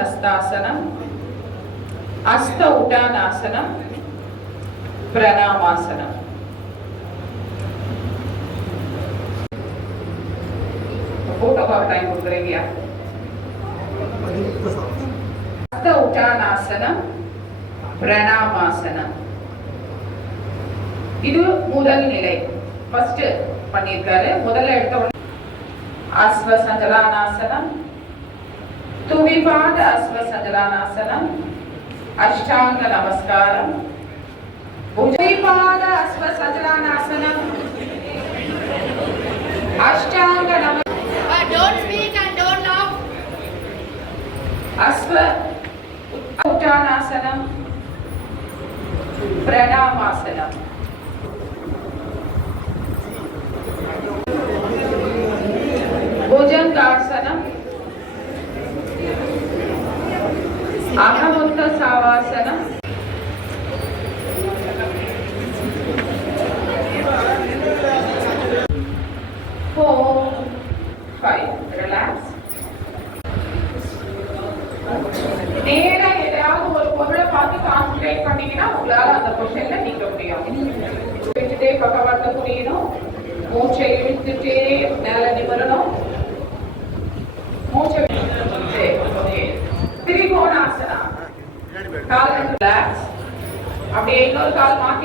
ஹஸ்தாசனம், அஸ்த உட்டானாசனம், பிரணாமாசனம். போட்டோக்கு டைம் கொடுக்குறீங்க. அஸ்த உட்டானாசனம், பிரணாமாசனம். இது முதல் நிலை. ஃபர்ஸ்ட் பண்ணியிருக்காரு. முதல்ல எடுத்த உடனே அஸ்வ சஞ்சலானாசனம், துவிபாத அஸ்வ சஞ்சலானாசனம், அஷ்டாங்க நமஸ்காரம், துவிபாத அஸ்வ சஞ்சலானாசனம், அஷ்டாங்க நமஸ்காரம். Don't speak and don't laugh. அஸ்வ உட்டானாசனம், பிரணாமாசனம். भुजंगासनम, अहमुत्तसावासनम, 4, 5. Relax. நேரா ஏதாவது ஒரு பொருளை பார்த்து கான்சென்ட்ரேட் பண்ணீங்கன்னா உங்களால அந்த பொசிஷன்ல நிக்க முடியும். விட்டுட்டே பக்கவாட்டு புரியணும். மூச்சை இழுத்துட்டே மேல நிமிரணும். மூச்சை திரிகோணாசனா. கால் ரிலாக்ஸ். அப்படியே இன்னொரு கால் மாத்தி